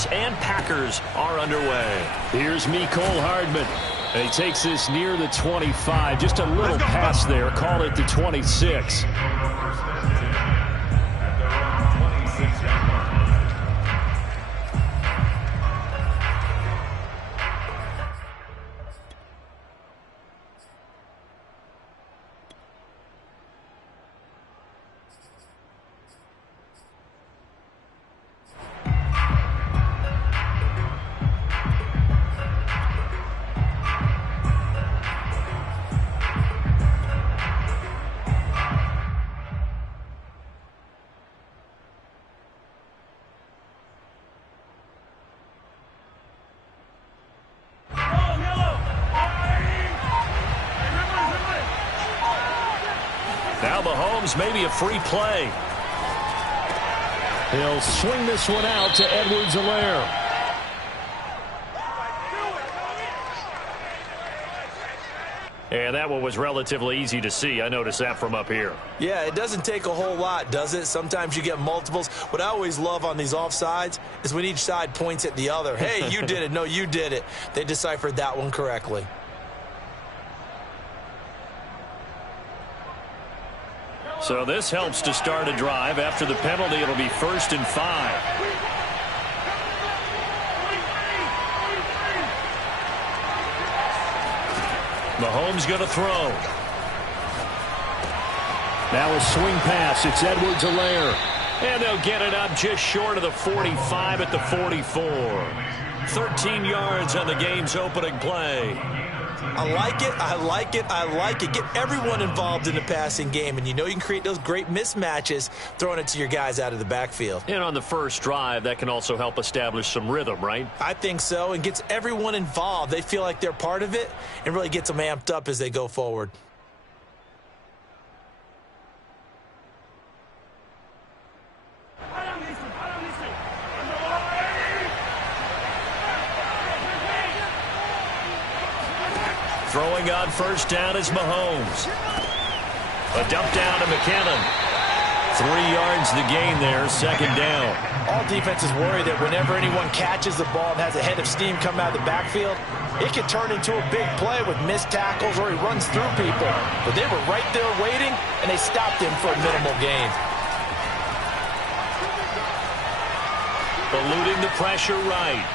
Chiefs and Packers are underway. Here's Mecole Hardman. And he takes this near the 25. Just a little pass there. Call it the 26. Now Mahomes, maybe a free play. He'll swing this one out to Edwards-Helaire. And that one was relatively easy to see. I noticed that from up here. Yeah, it doesn't take a whole lot, does it? Sometimes you get multiples. What I always love on these offsides is when each side points at the other. Hey, you did it. No, you did it. They deciphered that one correctly. So this helps to start a drive. After the penalty, it'll be 1st and 5. Mahomes going to throw. Now a swing pass. It's Edwards-Helaire. And they'll get it up just short of the 45 at the 44. 13 yards on the game's opening play. I like it. I like it. I like it. Get everyone involved in the passing game, and you know you can create those great mismatches throwing it to your guys out of the backfield. And on the first drive, that can also help establish some rhythm, right? I think so, and gets everyone involved. They feel like they're part of it and really gets them amped up as they go forward. Throwing on first down is Mahomes. A dump down to McKinnon. 3 yards the gain there, 2nd down. All defenses worry that whenever anyone catches the ball and has a head of steam come out of the backfield, it can turn into a big play with missed tackles or he runs through people. But they were right there waiting, and they stopped him for a minimal gain. Eluding the pressure right.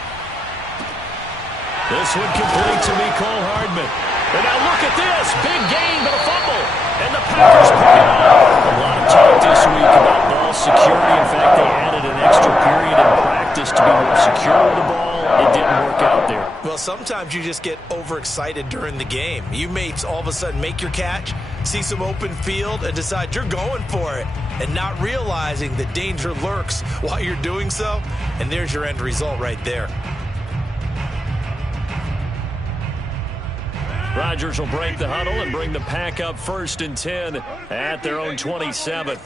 This one complete to Mecole Hardman. And now look at this. Big gain, but a fumble. And the Packers pick it up. A lot of talk this week about ball security. In fact, they added an extra period in practice to be more secure with the ball. It didn't work out there. Well, sometimes you just get overexcited during the game. You may all of a sudden make your catch, see some open field, and decide you're going for it, and not realizing the danger lurks while you're doing so. And there's your end result right there. Rodgers will break the huddle and bring the Pack up 1st and 10 at their own 27.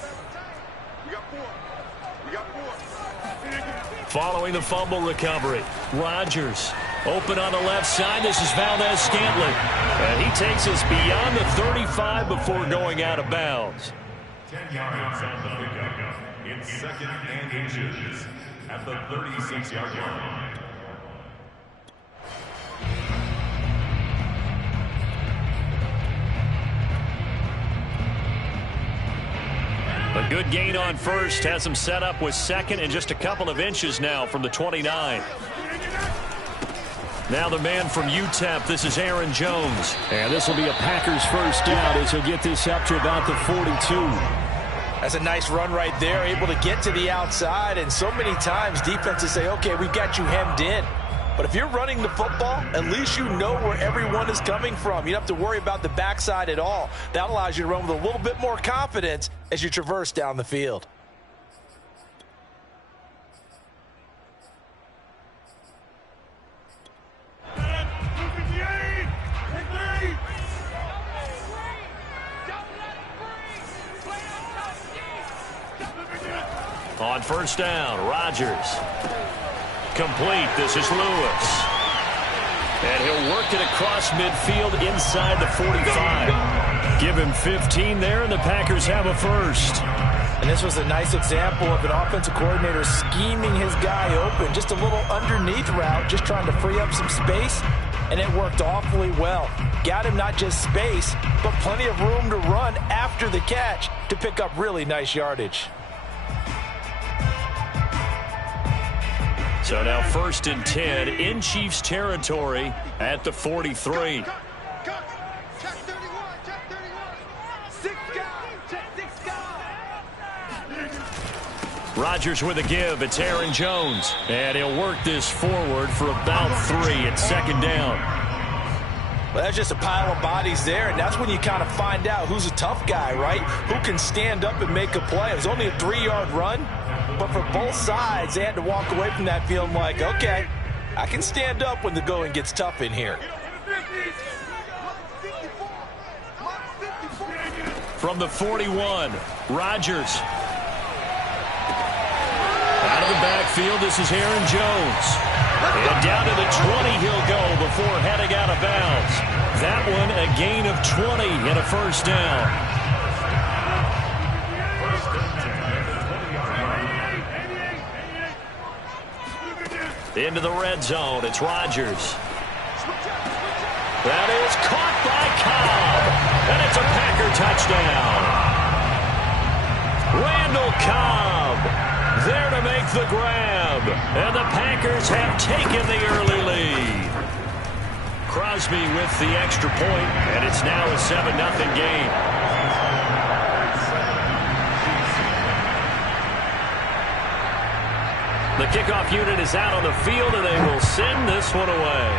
Following the fumble recovery, Rodgers open on the left side. This is Valdez-Scantling. And he takes us beyond the 35 before going out of bounds. 10 yards on the pickup. It's 2nd and inches at the 36-yard line. A good gain on first has him set up with 2nd and just a couple of inches now from the 29. Now the man from UTEP, this is Aaron Jones. And this will be a Packers first down as he'll get this up to about the 42. That's a nice run right there, able to get to the outside. And so many times defenses say, okay, we got you hemmed in. But if you're running the football, at least you know where everyone is coming from. You don't have to worry about the backside at all. That allows you to run with a little bit more confidence as you traverse down the field. On first down, Rodgers. Complete. This is Lewis. And he'll work it across midfield inside the 45. Give him 15 there, and the Packers have a first. And this was a nice example of an offensive coordinator scheming his guy open. Just a little underneath route, just trying to free up some space. And it worked awfully well. Got him not just space, but plenty of room to run after the catch to pick up really nice yardage. So now 1st and 10 in Chiefs territory at the 43. Rodgers with a give. It's Aaron Jones. And he'll work this forward for about 3 at 2nd down. Well, that's just a pile of bodies there, and that's when you kind of find out who's a tough guy, right? Who can stand up and make a play. It was only a 3-yard run, but for both sides, they had to walk away from that feeling like, okay, I can stand up when the going gets tough in here. From the 41, Rodgers. Out of the backfield, this is Aaron Jones. And down to the 20 he'll go before heading out of bounds. That one a gain of 20 and a 1st down. Into the red zone, it's Rodgers. That is caught by Cobb. And it's a Packer touchdown. Randall Cobb there to make the grab. And the Packers have taken the early lead. Crosby with the extra point, and it's now a 7-0 game. The kickoff unit is out on the field, and they will send this one away.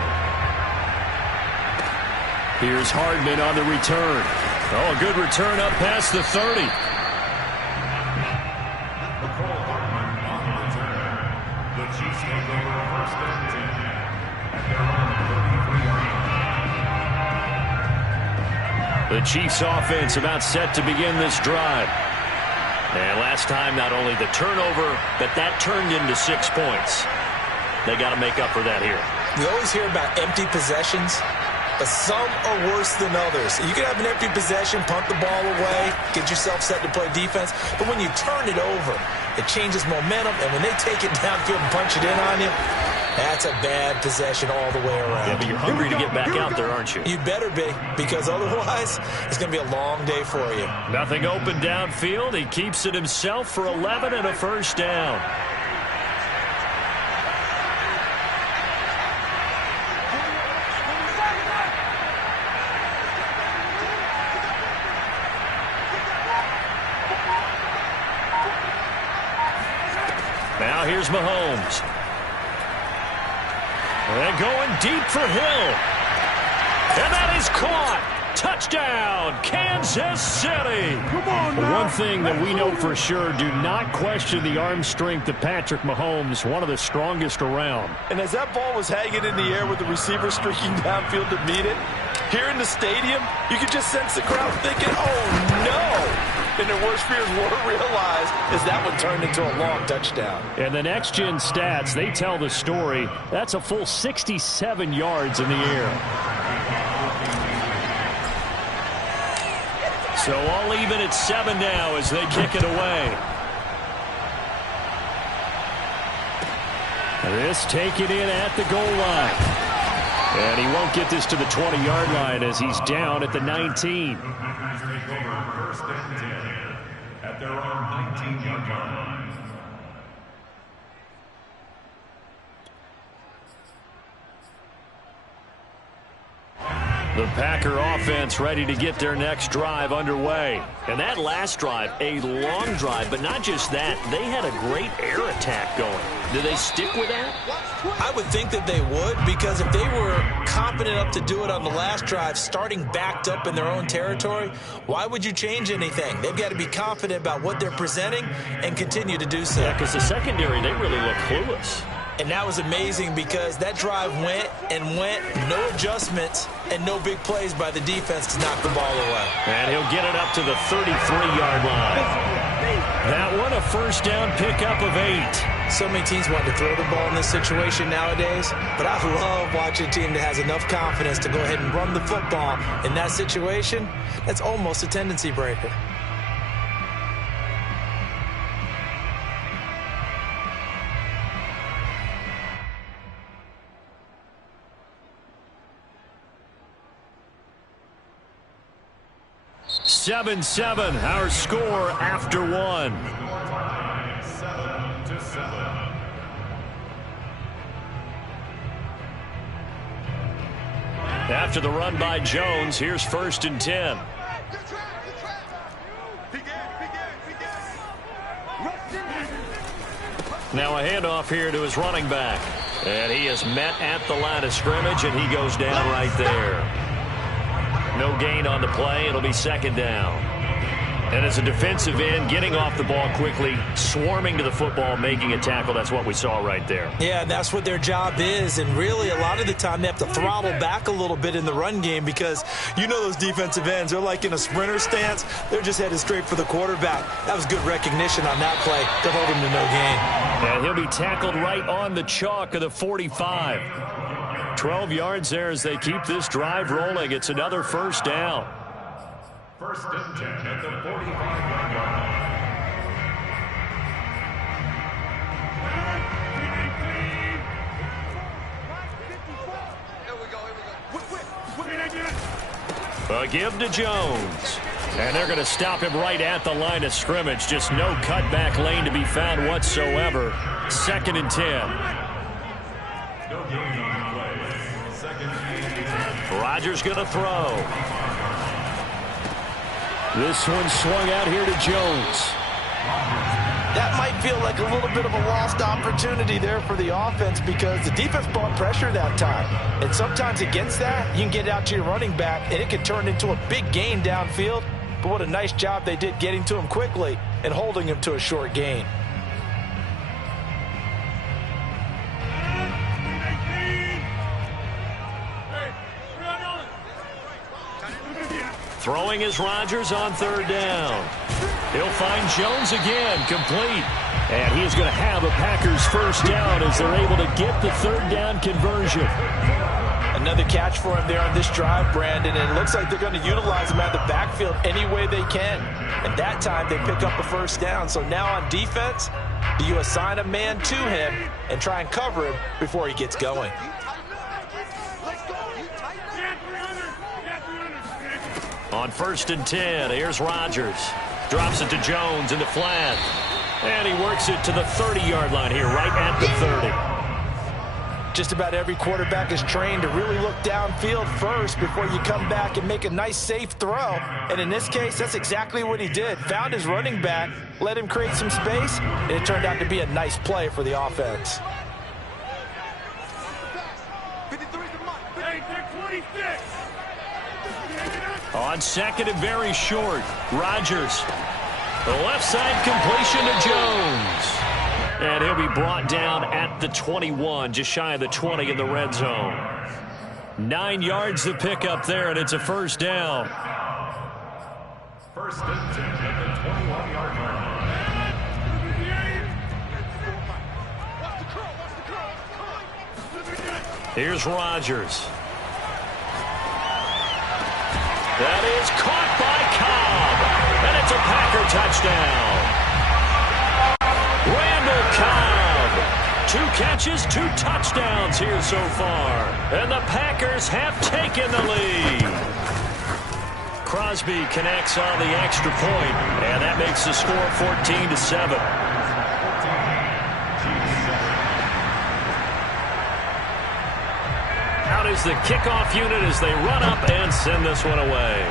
Here's Hardman on the return. Oh, a good return up past the 30. The Chiefs offense about set to begin this drive. And last time, not only the turnover, but that turned into 6 points. They got to make up for that here. We always hear about empty possessions, but some are worse than others. You can have an empty possession, punt the ball away, get yourself set to play defense, but when you turn it over, it changes momentum, and when they take it downfield and punch it in on you, that's a bad possession all the way around. Yeah, but you're hungry to get back out there, aren't you? You better be, because otherwise, it's going to be a long day for you. Nothing open downfield. He keeps it himself for 11 and a 1st down. Now here's Mahomes. And going deep for Hill. And that is caught. Touchdown, Kansas City. Come on now. One thing that we know for sure, do not question the arm strength of Patrick Mahomes, one of the strongest around. And as that ball was hanging in the air with the receiver streaking downfield to meet it, here in the stadium, you could just sense the crowd thinking, oh, no. And their worst fears were realized as that one turned into a long touchdown. And the next-gen stats, they tell the story. That's a full 67 yards in the air. So all even at 7 now as they kick it away. This taken in at the goal line. And he won't get this to the 20-yard line as he's down at the 19. First and 10 at their own 19-yard line. The Packer offense ready to get their next drive underway. And that last drive, a long drive, but not just that. They had a great air attack going. Do they stick with that? I would think that they would, because if they were confident enough to do it on the last drive, starting backed up in their own territory, why would you change anything? They've got to be confident about what they're presenting and continue to do so. Yeah, because the secondary, they really look clueless. And that was amazing because that drive went and went, no adjustments and no big plays by the defense to knock the ball away. And he'll get it up to the 33-yard line. That one a first down pickup of 8. So many teams want to throw the ball in this situation nowadays, but I love watching a team that has enough confidence to go ahead and run the football. In that situation, that's almost a tendency breaker. 7-7, our score after one. 7-7. After the run by Jones, here's 1st and 10. Now a handoff here to his running back. And he is met at the line of scrimmage, and he goes down right there. No gain on the play. It'll be 2nd down. And as a defensive end, getting off the ball quickly, swarming to the football, making a tackle, that's what we saw right there. Yeah, and that's what their job is. And really, a lot of the time, they have to throttle back a little bit in the run game because you know those defensive ends, they're like in a sprinter stance. They're just headed straight for the quarterback. That was good recognition on that play to hold him to no gain. And he'll be tackled right on the chalk of the 45. 12 yards there as they keep this drive rolling. It's another 1st down. 1st and 10 at the 45-yard line. A give to Jones. And they're going to stop him right at the line of scrimmage. Just no cutback lane to be found whatsoever. 2nd and 10. No gain on the play. 2nd and 10. Rodgers going to throw. This one swung out here to Jones. That might feel like a little bit of a lost opportunity there for the offense because the defense brought pressure that time. And sometimes against that, you can get out to your running back, and it can turn into a big gain downfield. But what a nice job they did getting to him quickly and holding him to a short gain. Throwing is Rodgers on 3rd down. He'll find Jones again, complete. And he is going to have a Packers 1st down as they're able to get the 3rd down conversion. Another catch for him there on this drive, Brandon, and it looks like they're going to utilize him out of the backfield any way they can. And that time they pick up a 1st down. So now on defense, do you assign a man to him and try and cover him before he gets going? On 1st and 10, here's Rodgers. Drops it to Jones in the flat. And he works it to the 30-yard line here, right at the 30. Just about every quarterback is trained to really look downfield first before you come back and make a nice, safe throw. And in this case, that's exactly what he did. Found his running back, let him create some space, and it turned out to be a nice play for the offense. On 2nd and very short, Rodgers. The left side completion to Jones. And he'll be brought down at the 21, just shy of the 20 in the red zone. 9 yards to pick up there, and it's a 1st down. 1st and 10 at the 21-yard line. Here's Rodgers. That is caught by Cobb. And it's a Packer touchdown. Randall Cobb. 2 catches, 2 touchdowns here so far. And the Packers have taken the lead. Crosby connects on the extra point, and that makes the score 14-7. Out is the kickoff unit as they run up and send this one away.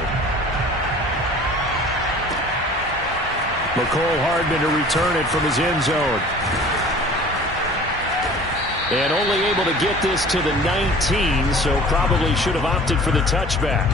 McCole Hardman to return it from his end zone. And only able to get this to the 19, so probably should have opted for the touchback.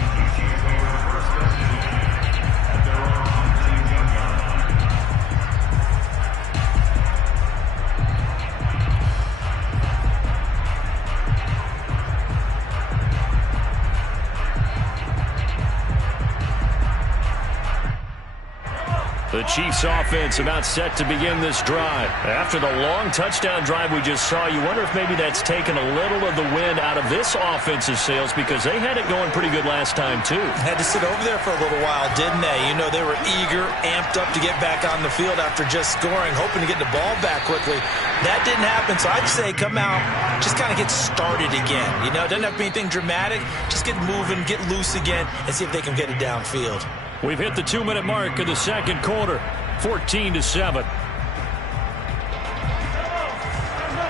The Chiefs offense about set to begin this drive. After the long touchdown drive we just saw, you wonder if maybe that's taken a little of the wind out of this offensive sails because they had it going pretty good last time too. Had to sit over there for a little while, didn't they? You know, they were eager, amped up to get back on the field after just scoring, hoping to get the ball back quickly. That didn't happen, so I'd say come out, just kind of get started again. You know, it doesn't have to be anything dramatic. Just get moving, get loose again, and see if they can get it downfield. We've hit the 2-minute mark of the second quarter, 14-7.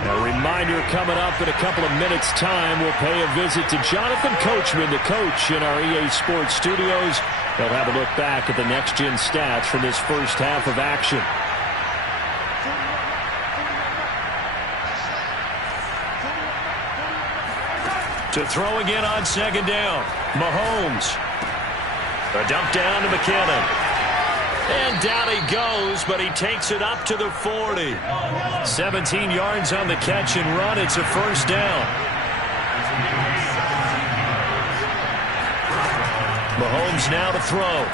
A reminder coming up in a couple of minutes' time, we'll pay a visit to Jonathan Coachman, the coach in our EA Sports studios. They'll have a look back at the next-gen stats from this first half of action. To throw again on second down, Mahomes. A dump down to McKinnon. And down he goes, but he takes it up to the 40. 17 yards on the catch and run. It's a first down. Mahomes now to throw.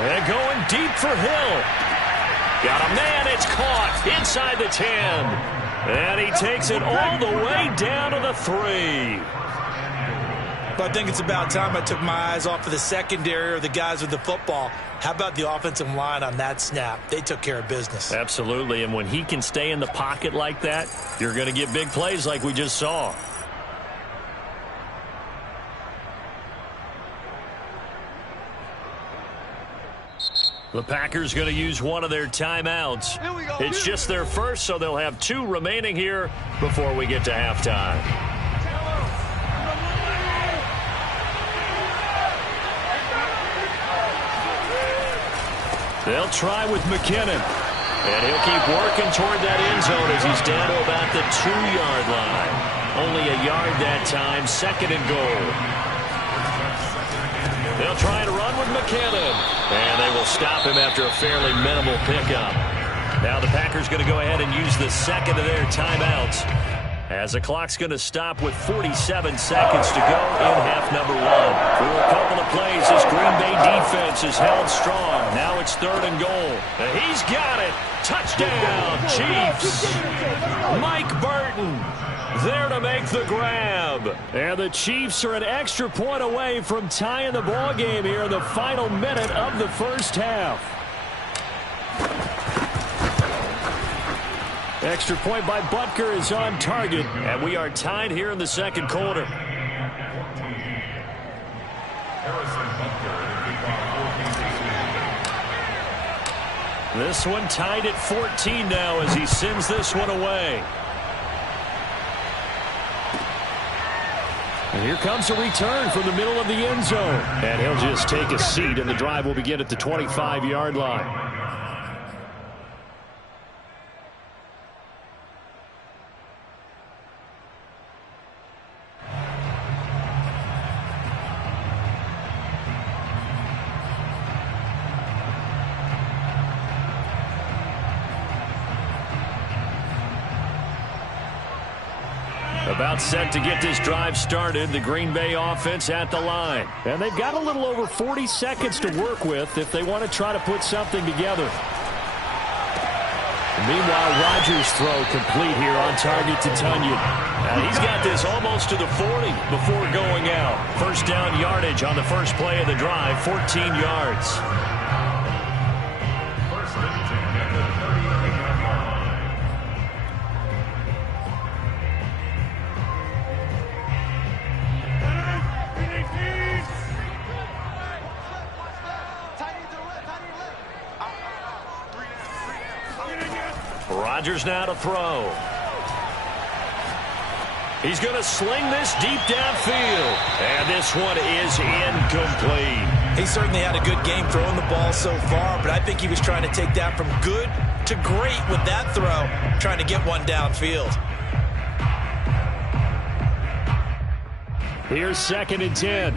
And going deep for Hill. Got a man, it's caught inside the 10. And he takes it all the way down to the 3. But I think it's about time I took my eyes off of the secondary or the guys with the football. How about the offensive line on that snap? They took care of business. Absolutely, and when he can stay in the pocket like that, you're going to get big plays like we just saw. The Packers going to use one of their timeouts. It's just their first, so they'll have 2 remaining here before we get to halftime. They'll try with McKinnon. And he'll keep working toward that end zone as he's down to about the 2-yard line. Only a yard that time, second and goal. They'll try to run with McKinnon. And they will stop him after a fairly minimal pickup. Now the Packers going to go ahead and use the second of their timeouts, as the clock's going to stop with 47 seconds to go in half number 1. For a couple of plays, this Green Bay defense is held strong. Now it's third and goal. And he's got it. Touchdown, Chiefs. Mike Burton there to make the grab. And the Chiefs are an extra point away from tying the ball game here in the final minute of the first half. Extra point by Butker is on target, and we are tied here in the second quarter. This one tied at 14 now as he sends this one away. And here comes a return from the middle of the end zone. And he'll just take a seat, and the drive will begin at the 25-yard line. About set to get this drive started. The Green Bay offense at the line. And they've got a little over 40 seconds to work with if they want to try to put something together. Meanwhile, Rodgers' throw complete here on target to Tunyon. And he's got this almost to the 40 before going out. First down yardage on the first play of the drive, 14 yards. Rodgers now to throw. He's going to sling this deep downfield. And this one is incomplete. He certainly had a good game throwing the ball so far, but I think he was trying to take that from good to great with that throw, trying to get one downfield. Here's second and 10.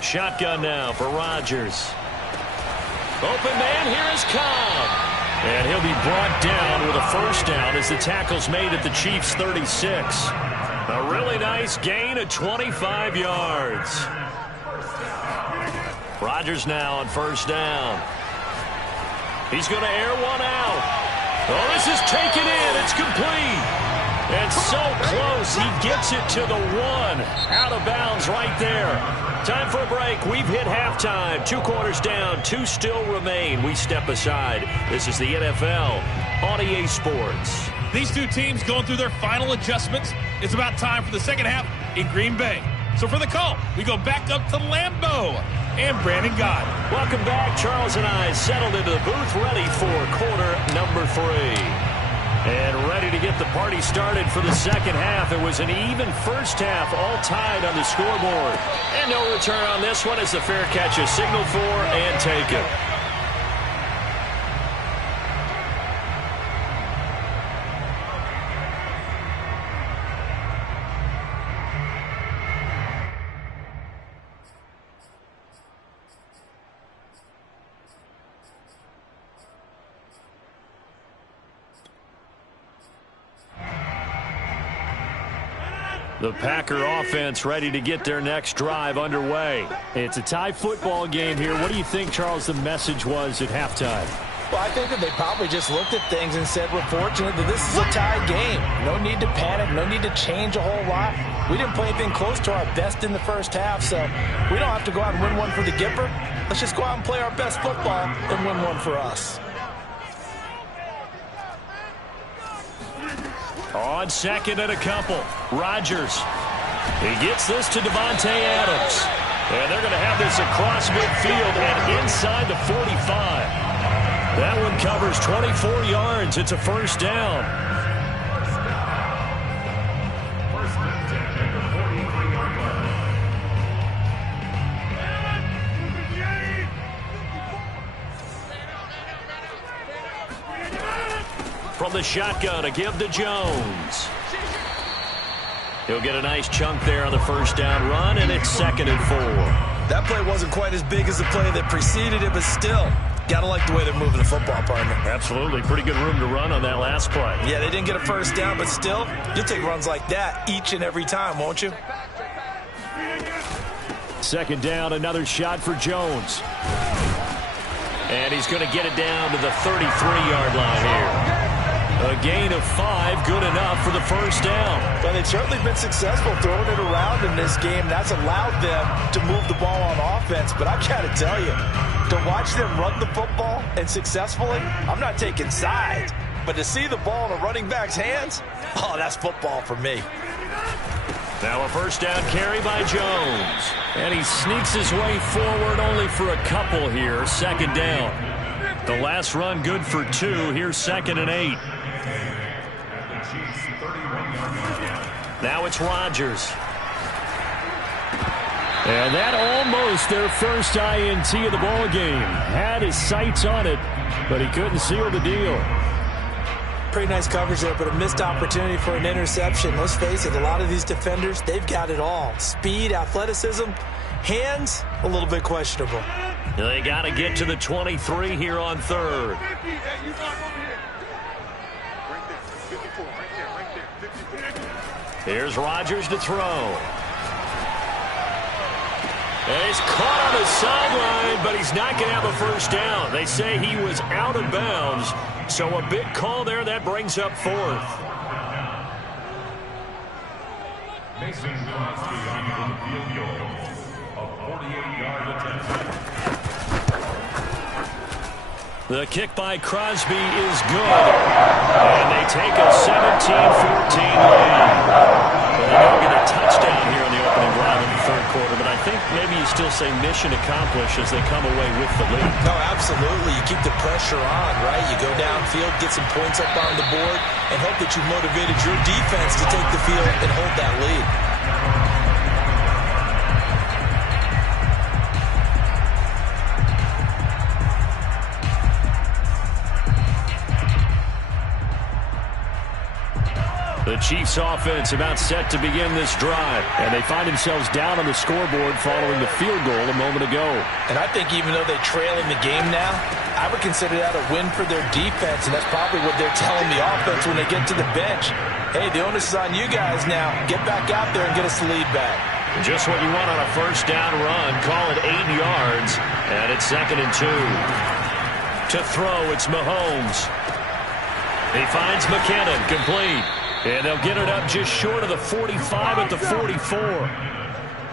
Shotgun now for Rodgers. Open man, here is Cobb. And he'll be brought down with a first down as the tackle's made at the Chiefs' 36. A really nice gain of 25 yards. Rodgers now on first down. He's going to air one out. Oh, this is taken in. It's complete. And so close, he gets it to the 1. Out of bounds right there. Time for a break. We've hit halftime. 2 quarters down, 2 still remain. We step aside. This is the NFL on EA Sports. These two teams going through their final adjustments. It's about time for the second half in Green Bay. So for the call, we go back up to Lambeau and Brandon Gaudin. Welcome back. Charles and I settled into the booth, ready for quarter number 3. And ready to get the party started for the second half. It was an even first half, all tied on the scoreboard. And no return on this one as the fair catch is signaled for and taken. The Packer offense ready to get their next drive underway. It's a tie football game here. What do you think, Charles, the message was at halftime? Well, I think that they probably just looked at things and said, we're fortunate that this is a tie game. No need to panic. No need to change a whole lot. We didn't play anything close to our best in the first half, so we don't have to go out and win one for the Gipper. Let's just go out and play our best football and win one for us. On second and a couple, Rodgers. He gets this to Davante Adams. And they're going to have this across midfield and inside the 45. That one covers 24 yards. It's a first down. From the shotgun, a give to Jones. He'll get a nice chunk there on the first down run, and it's 2nd and 4. That play wasn't quite as big as the play that preceded it, but still, got to like the way they're moving the football, partner. Absolutely. Pretty good room to run on that last play. Yeah, they didn't get a first down, but still, you'll take runs like that each and every time, won't you? 2nd down, another shot for Jones. And he's going to get it down to the 33-yard line here. A gain of 5, good enough for the first down. Well, they've certainly been successful throwing it around in this game. That's allowed them to move the ball on offense. But I got to tell you, to watch them run the football and successfully, I'm not taking sides. But to see the ball in a running back's hands, oh, that's football for me. Now a first down carry by Jones. And he sneaks his way forward only for a couple here. 2nd down. The last run good for 2. Here's 2nd and 8. Now it's Rodgers. And that almost their first INT of the ball game. Had his sights on it, but he couldn't seal the deal. Pretty nice coverage there, but a missed opportunity for an interception. Let's face it, a lot of these defenders, they've got it all. Speed, athleticism, hands, a little bit questionable. They got to get to the 23 here on 3rd. Here's Rodgers to throw. And he's caught on the sideline, but he's not going to have a first down. They say he was out of bounds, so a big call there. That brings up 4th. Mason Crosby on the field goal. A 48-yard attempt. The kick by Crosby is good. And they take a 17-14 lead. Well, they don't get a touchdown here on the opening drive in the 3rd quarter, but I think maybe you still say mission accomplished as they come away with the lead. No, absolutely. You keep the pressure on, right? You go downfield, get some points up on the board, and hope that you motivated your defense to take the field and hold that lead. The Chiefs offense about set to begin this drive, and they find themselves down on the scoreboard following the field goal a moment ago. And I think even though they trail in the game now, I would consider that a win for their defense, and that's probably what they're telling the offense when they get to the bench. Hey, the onus is on you guys now. Get back out there and get us the lead back. Just what you want on a first down run. Call it 8 yards, and it's 2nd and 2. To throw, it's Mahomes. He finds McKinnon, complete. And they'll get it up just short of the 45 at the 44.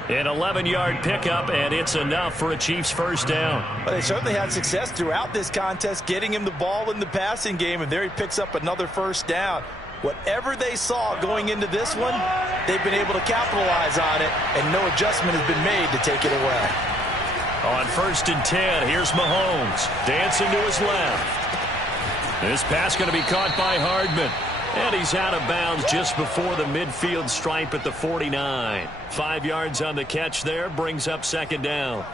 An 11-yard pickup, and it's enough for a Chiefs first down. Well, they certainly had success throughout this contest, getting him the ball in the passing game, and there he picks up another first down. Whatever they saw going into this one, they've been able to capitalize on it, and no adjustment has been made to take it away. On 1st and 10, here's Mahomes, dancing to his left. This pass going to be caught by Hardman. And he's out of bounds just before the midfield stripe at the 49. 5 yards on the catch there, brings up 2nd down.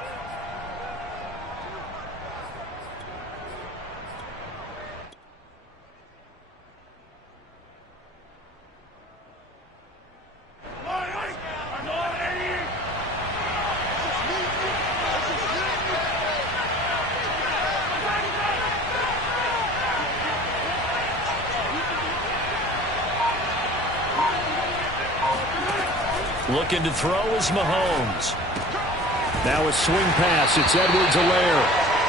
Looking to throw is Mahomes. Now a swing pass. It's Edwards-Helaire.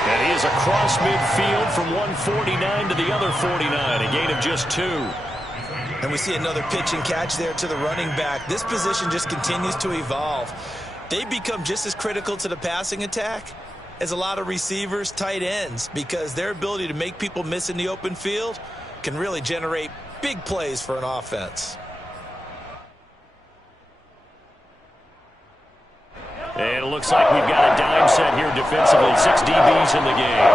And he is across midfield from 149 to the other 49. A gain of just 2. And we see another pitch and catch there to the running back. This position just continues to evolve. They become just as critical to the passing attack as a lot of receivers, tight ends, because their ability to make people miss in the open field can really generate big plays for an offense. And it looks like we've got a dime set here defensively. 6 DBs in the game.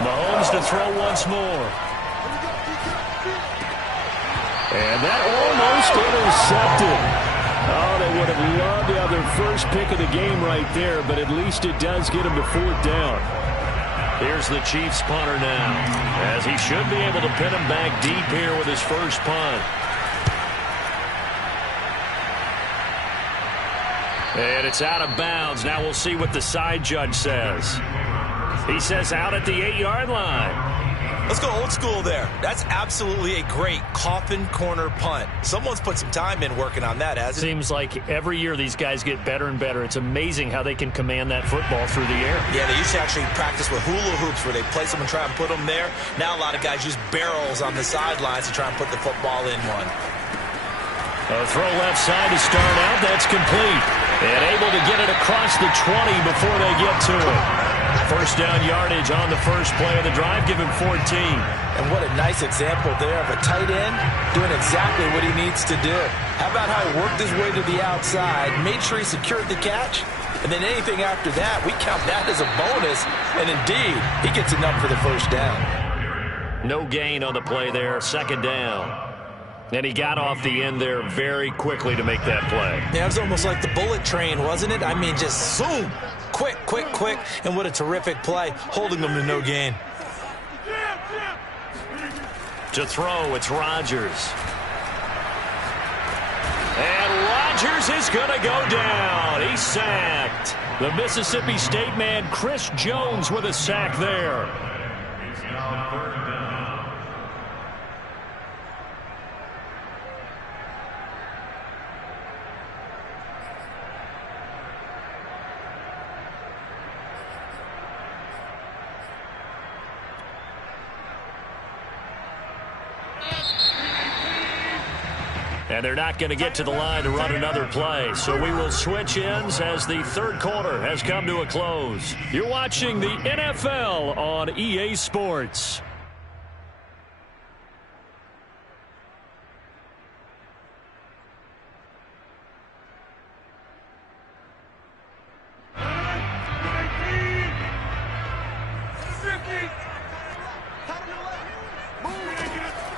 Mahomes to throw once more. And that almost intercepted. Oh, they would have loved to have their first pick of the game right there, but at least it does get them to 4th down. Here's the Chiefs punter now, as he should be able to pin him back deep here with his first punt. And it's out of bounds. Now we'll see what the side judge says. He says out at the 8-yard line. Let's go old school there. That's absolutely a great coffin corner punt. Someone's put some time in working on that, hasn't it? Seems like every year these guys get better and better. It's amazing how they can command that football through the air. Yeah, they used to actually practice with hula hoops where they place them and try and put them there. Now a lot of guys use barrels on the sidelines to try and put the football in one. A throw left side to start out. That's complete. And able to get it across the 20 before they get to it. First down yardage on the first play of the drive. Give him 14. And what a nice example there of a tight end doing exactly what he needs to do. How about how he worked his way to the outside, made sure he secured the catch, and then anything after that, we count that as a bonus. And indeed, he gets enough for the first down. No gain on the play there. 2nd down. And he got off the end there very quickly to make that play. Yeah, it was almost like the bullet train, wasn't it? I mean, just zoom. Quick, quick, quick. And what a terrific play, holding them to no gain. To throw, it's Rodgers. And Rodgers is going to go down. He's sacked. The Mississippi State man, Chris Jones, with a sack there. It's now 3rd down. And they're not going to get to the line to run another play. So we will switch ends as the 3rd quarter has come to a close. You're watching the NFL on EA Sports.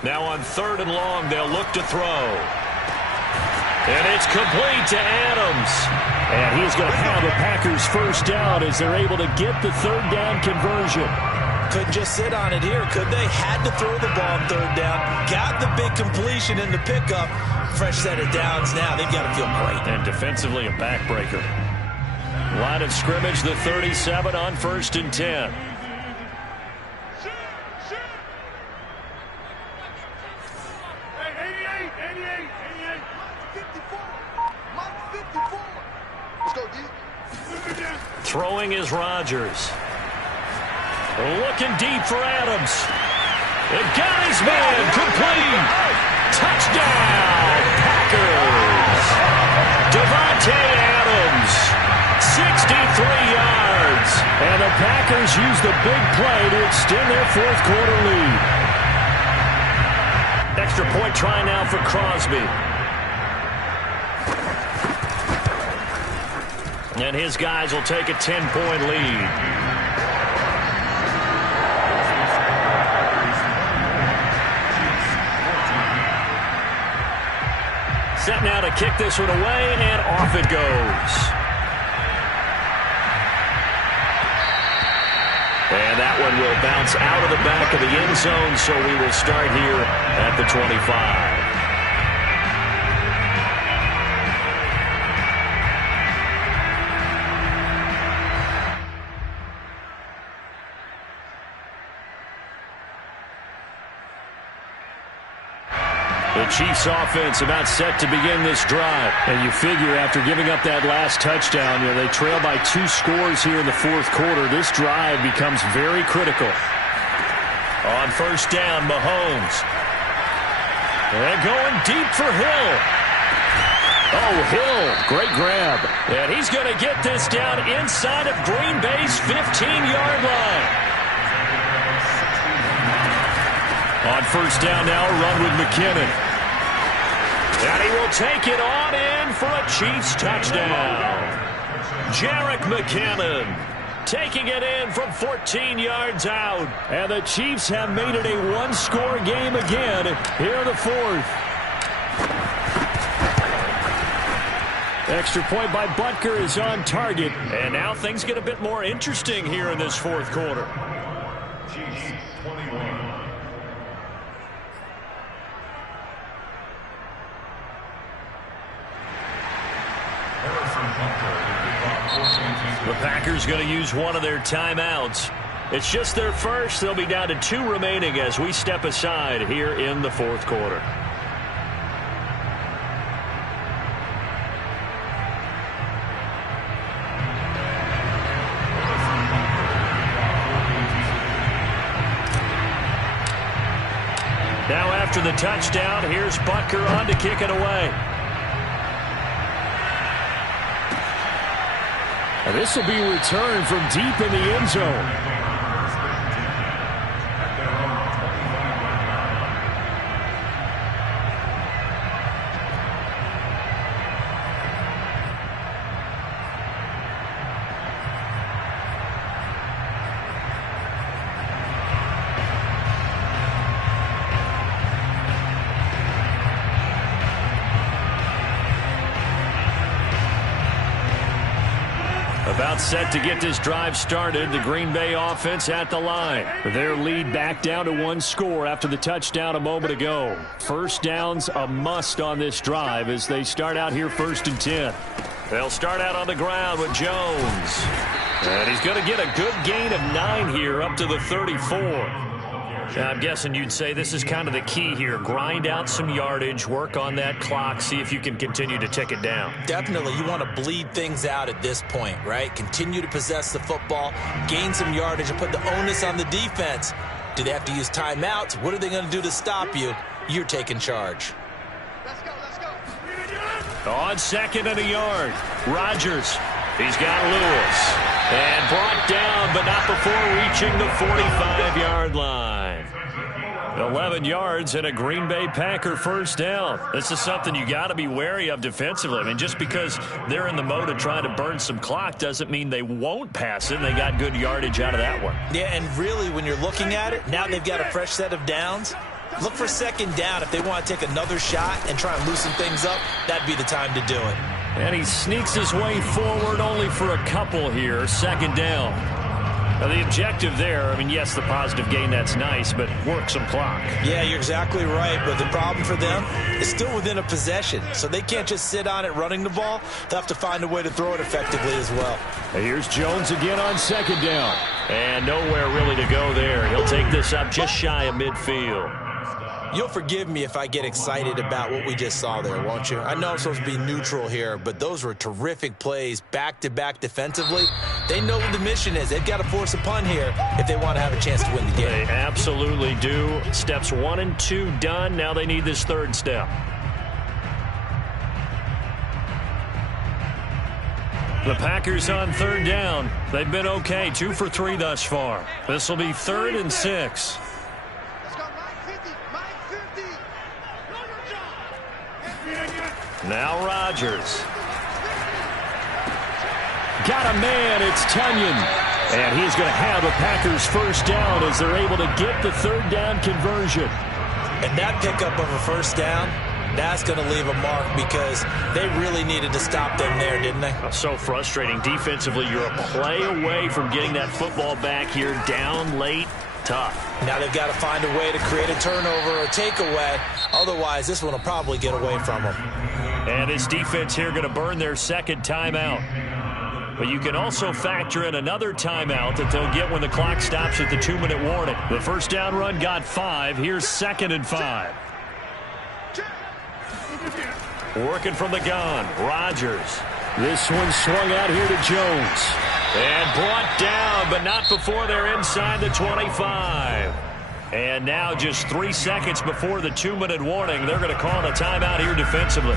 Now on 3rd and long, they'll look to throw. And it's complete to Adams. And he's going to have the Packers first down as they're able to get the 3rd down conversion. Couldn't just sit on it here, could they? Had to throw the ball on 3rd down. Got the big completion in the pickup. Fresh set of downs now. They've got to feel great. And defensively, a backbreaker. Line of scrimmage, the 37 on 1st and 10. Throwing is Rodgers. Looking deep for Adams. It got his man. Complete. Touchdown, Packers. Davante Adams, 63 yards. And the Packers use the big play to extend their fourth quarter lead. Extra point try now for Crosby. And his guys will take a 10-point lead. Set now to kick this one away, and off it goes. And that one will bounce out of the back of the end zone, so we will start here at the 25. The Chiefs offense about set to begin this drive. And you figure after giving up that last touchdown, they trail by 2 scores here in the fourth quarter. This drive becomes very critical. On first down, Mahomes. And going deep for Hill. Oh, Hill, great grab. And he's going to get this down inside of Green Bay's 15-yard line. On first down now, run with McKinnon. And he will take it on in for a Chiefs touchdown. Jerick McKinnon taking it in from 14 yards out. And the Chiefs have made it a one-score game again here in the fourth. Extra point by Butker is on target. And now things get a bit more interesting here in this fourth quarter. Chiefs 21. The Packers going to use one of their timeouts. It's just their first. They'll be down to 2 remaining as we step aside here in the fourth quarter. Now after the touchdown, here's Butker on to kick it away. And this will be returned from deep in the end zone. About set to get this drive started. The Green Bay offense at the line. Their lead back down to 1 score after the touchdown a moment ago. First down's a must on this drive as they start out here 1st and 10. They'll start out on the ground with Jones. And he's going to get a good gain of 9 here up to the 34. Now, I'm guessing you'd say this is kind of the key here. Grind out some yardage, work on that clock, see if you can continue to tick it down. Definitely. You want to bleed things out at this point, right? Continue to possess the football, gain some yardage, and put the onus on the defense. Do they have to use timeouts? What are they going to do to stop you? You're taking charge. Let's go. On 2nd and a yard, Rodgers. He's got Lewis. And brought down, but not before reaching the 45-yard line. 11 yards and a Green Bay Packer first down. This is something you got to be wary of defensively. I mean, just because they're in the mode of trying to burn some clock doesn't mean they won't pass it. They got good yardage out of that one. Yeah, and really, when you're looking at it, now they've got a fresh set of downs. Look for 2nd down. If they want to take another shot and try and loosen things up, that'd be the time to do it. And he sneaks his way forward only for a couple here. 2nd down. Now, the objective there, I mean, yes, the positive gain, that's nice, but work some clock. Yeah, you're exactly right. But the problem for them is still within a possession. So they can't just sit on it running the ball. They'll have to find a way to throw it effectively as well. And here's Jones again on 2nd down. And nowhere really to go there. He'll take this up just shy of midfield. You'll forgive me if I get excited about what we just saw there, won't you? I know I'm supposed to be neutral here, but those were terrific plays back-to-back defensively. They know what the mission is. They've got to force a punt here if they want to have a chance to win the game. They absolutely do. Steps 1 and 2 done. Now they need this 3rd step. The Packers on third down. They've been okay, 2 for 3 thus far. This will be 3rd and 6. Now Rodgers. Got a man, it's Tunyon. And he's going to have a Packers first down as they're able to get the third down conversion. And that pickup of a first down, that's going to leave a mark because they really needed to stop them there, didn't they? So frustrating. Defensively, you're a play away from getting that football back here down late. Tough. Now they've got to find a way to create a turnover or takeaway. Otherwise, this one will probably get away from them. And this defense here going to burn their second timeout. But you can also factor in another timeout that they'll get when the clock stops at the 2-minute warning. The first down run got 5. Here's 2nd and 5. Working from the gun, Rodgers. This one swung out here to Jones. And brought down, but not before they're inside the 25. And now just 3 seconds before the 2-minute warning, they're going to call a timeout here defensively.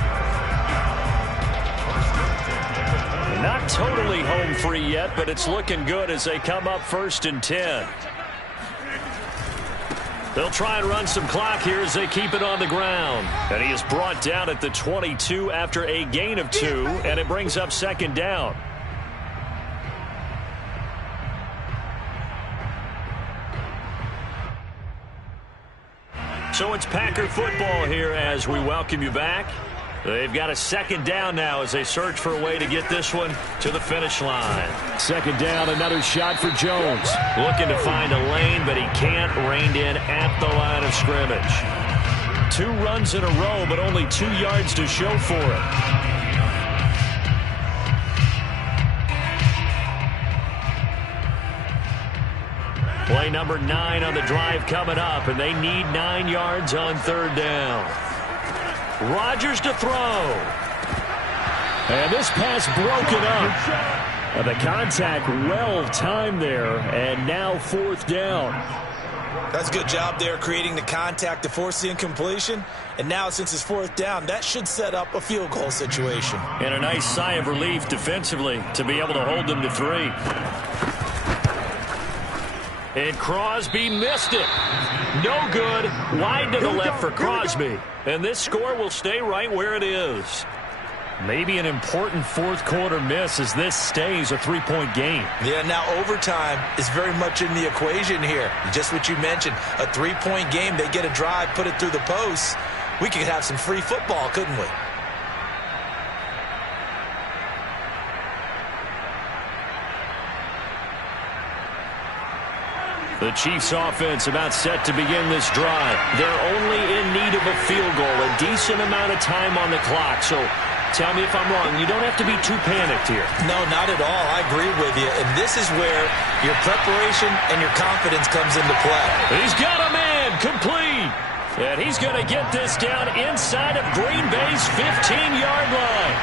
Not totally home free yet, but it's looking good as they come up 1st and 10. They'll try and run some clock here as they keep it on the ground. And he is brought down at the 22 after a gain of 2, and it brings up 2nd down. So it's Packer football here as we welcome you back. They've got a 2nd down now as they search for a way to get this one to the finish line. 2nd down, another shot for Jones. Looking to find a lane, but he can't. Reined in at the line of scrimmage. 2 runs in a row, but only 2 yards to show for it. Play number 9 on the drive coming up, and they need 9 yards on 3rd down. Rodgers to throw. And this pass broken up. And the contact well timed there, and now 4th down. That's a good job there creating the contact to force the incompletion. And now since it's 4th down, that should set up a field goal situation. And a nice sigh of relief defensively to be able to hold them to 3. And Crosby missed it. No good. Wide to the left for Crosby. And this score will stay right where it is. Maybe an important 4th quarter miss as this stays a 3-point game. Yeah, now overtime is very much in the equation here. Just what you mentioned, a 3-point game. They get a drive, put it through the posts. We could have some free football, couldn't we? The Chiefs offense about set to begin this drive. They're only in need of a field goal, a decent amount of time on the clock. So tell me if I'm wrong. You don't have to be too panicked here. No, not at all. I agree with you. And this is where your preparation and your confidence comes into play. He's got a man complete. And he's going to get this down inside of Green Bay's 15-yard line.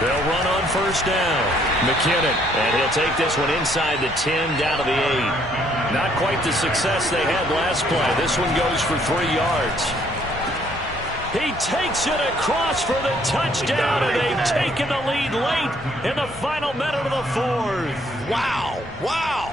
They'll run on 1st down. McKinnon, and he'll take this one inside the 10 down to the 8. Not quite the success they had last play. This one goes for 3 yards. He takes it across for the touchdown, and they've taken the lead late in the final minute of the 4th. Wow, wow.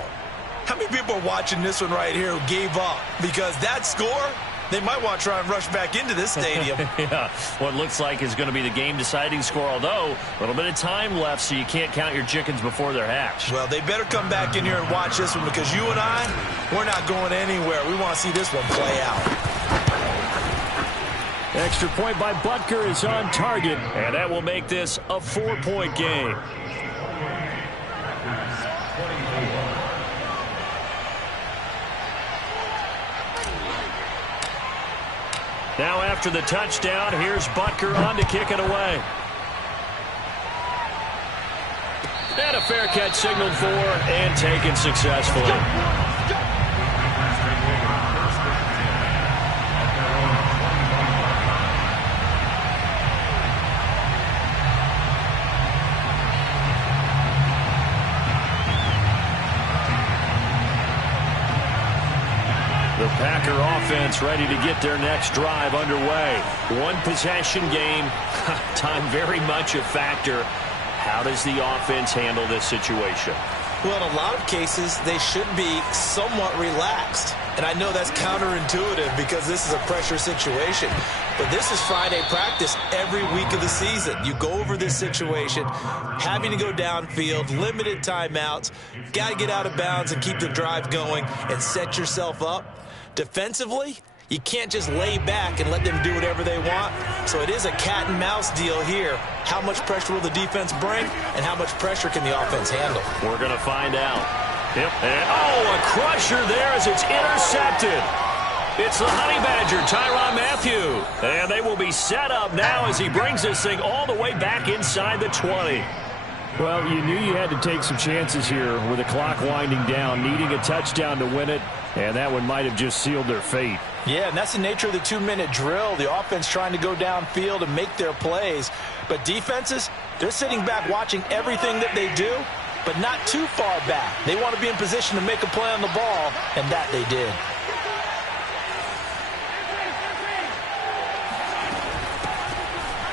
How many people are watching this one right here who gave up? Because that score, they might want to try and rush back into this stadium. Yeah, what looks like is going to be the game-deciding score, although a little bit of time left, so you can't count your chickens before they're hatched. Well, they better come back in here and watch this one because you and I, we're not going anywhere. We want to see this one play out. Extra point by Butker is on target, and that will make this a 4-point game. Now after the touchdown, here's Butker on to kick it away. And a fair catch signaled for and taken successfully. Packer offense ready to get their next drive underway. One possession game. Time very much a factor. How does the offense handle this situation? Well, in a lot of cases, they should be somewhat relaxed. And I know that's counterintuitive because this is a pressure situation. But this is Friday practice every week of the season. You go over this situation, having to go downfield, limited timeouts, got to get out of bounds and keep the drive going and set yourself up. Defensively, you can't just lay back and let them do whatever they want. So it is a cat and mouse deal here. How much pressure will the defense bring, and how much pressure can the offense handle? We're going to find out. Yep. And, a crusher there as it's intercepted. It's the Honey Badger, Tyrann Mathieu. And they will be set up now as he brings this thing all the way back inside the 20. Well, you knew you had to take some chances here with the clock winding down, needing a touchdown to win it, and that one might have just sealed their fate. Yeah, and that's the nature of the 2-minute drill. The offense trying to go downfield and make their plays. But defenses, they're sitting back watching everything that they do, but not too far back. They want to be in position to make a play on the ball, and that they did.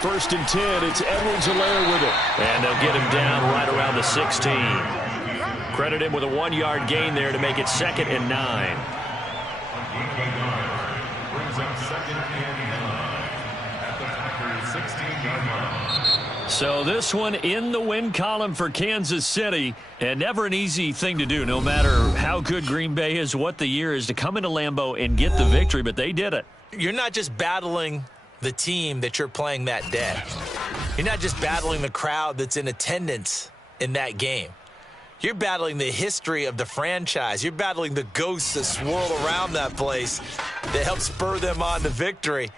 First and 10, it's Edwards-Helaire with it. And they'll get him down right around the 16. Credit him with a 1-yard gain there to make it 2nd and 9. Brings up 2nd and 9 at the Packers' 16-yard line. So this one in the win column for Kansas City, and never an easy thing to do, no matter how good Green Bay is, what the year is, to come into Lambeau and get the victory, but they did it. You're not just battling the team that you're playing that day. You're not just battling the crowd that's in attendance in that game. You're battling the history of the franchise. You're battling the ghosts that swirl around that place that help spur them on to victory.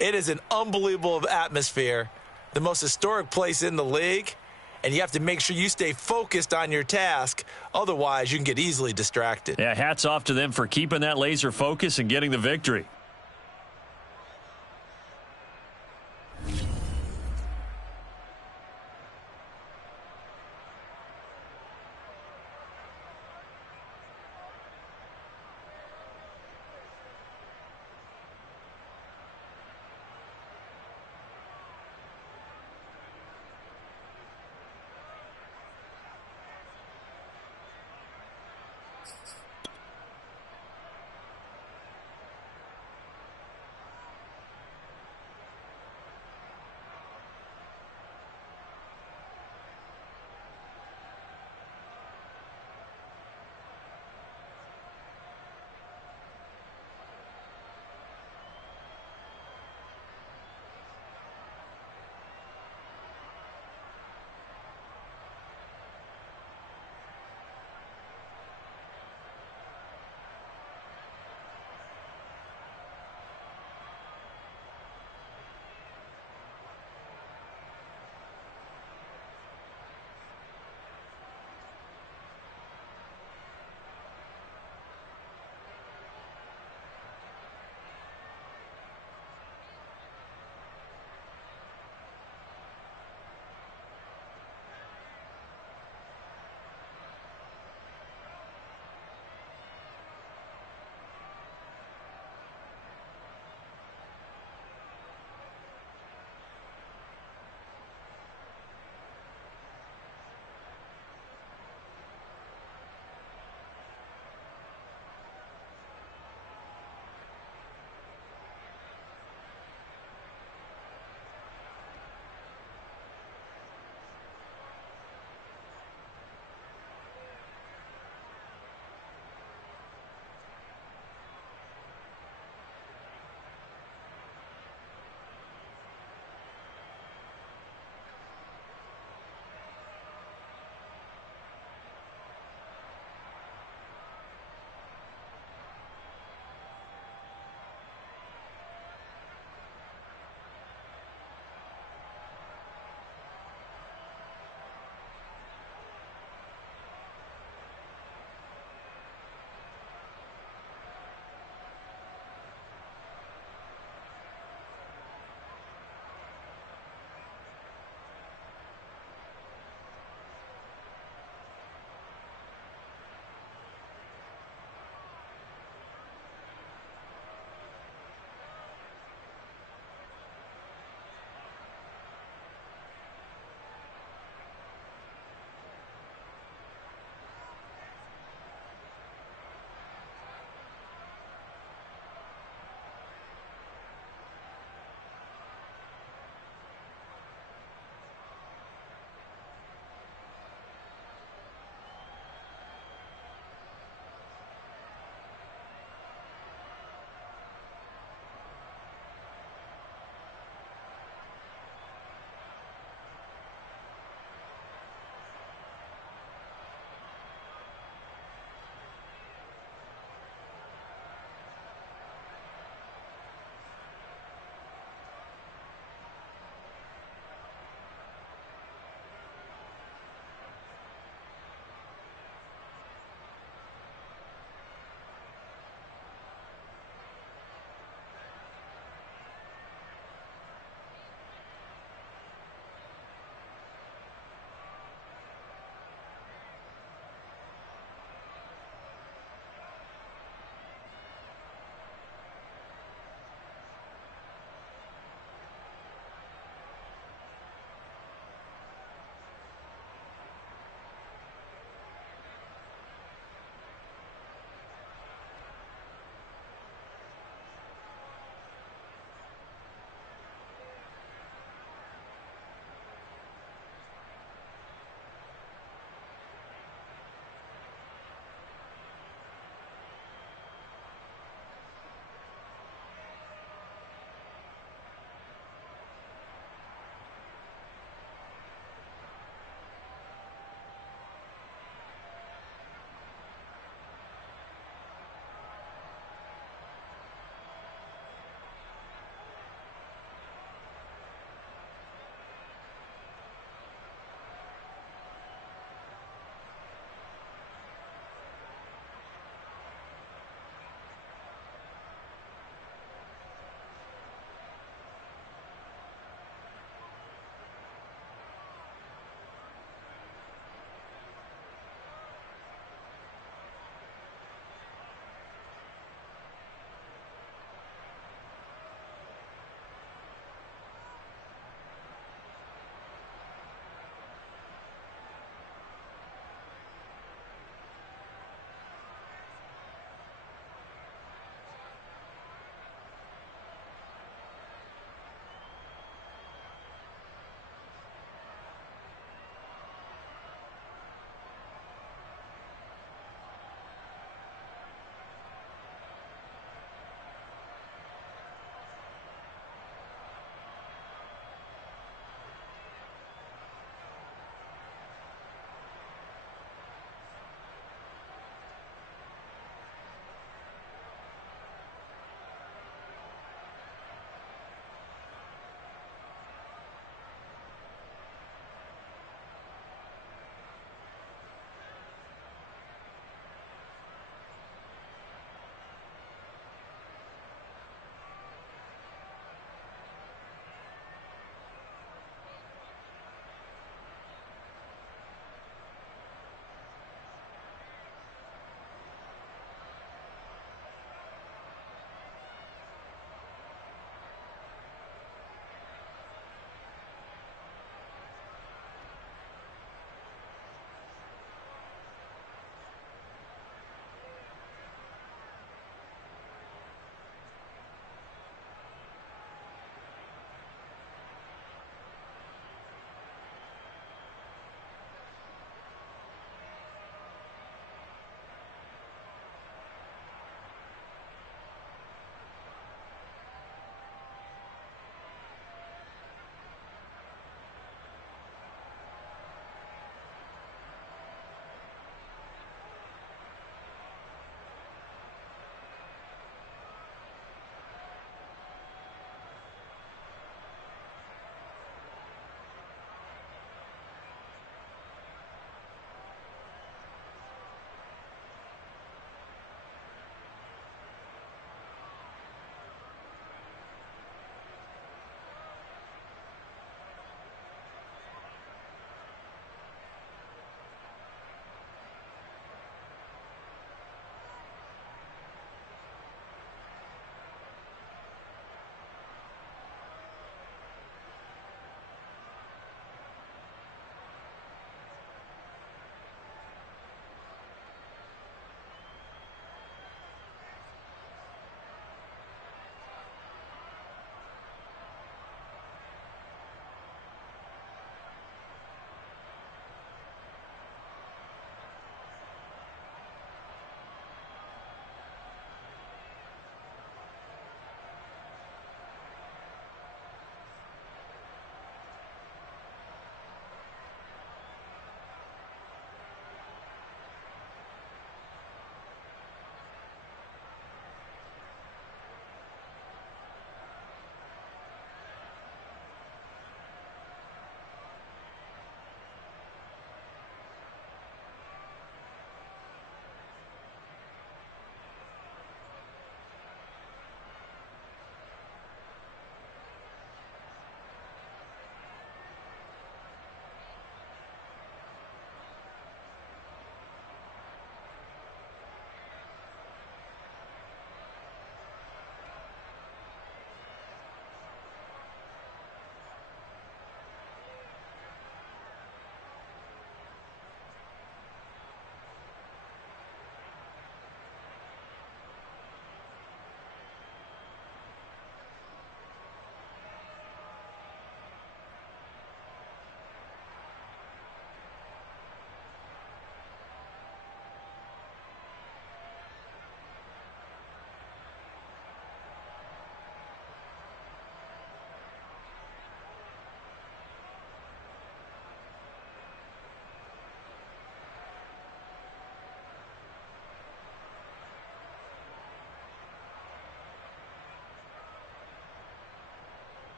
It is an unbelievable atmosphere, the most historic place in the league, and you have to make sure you stay focused on your task. Otherwise, you can get easily distracted. Yeah, hats off to them for keeping that laser focus and getting the victory.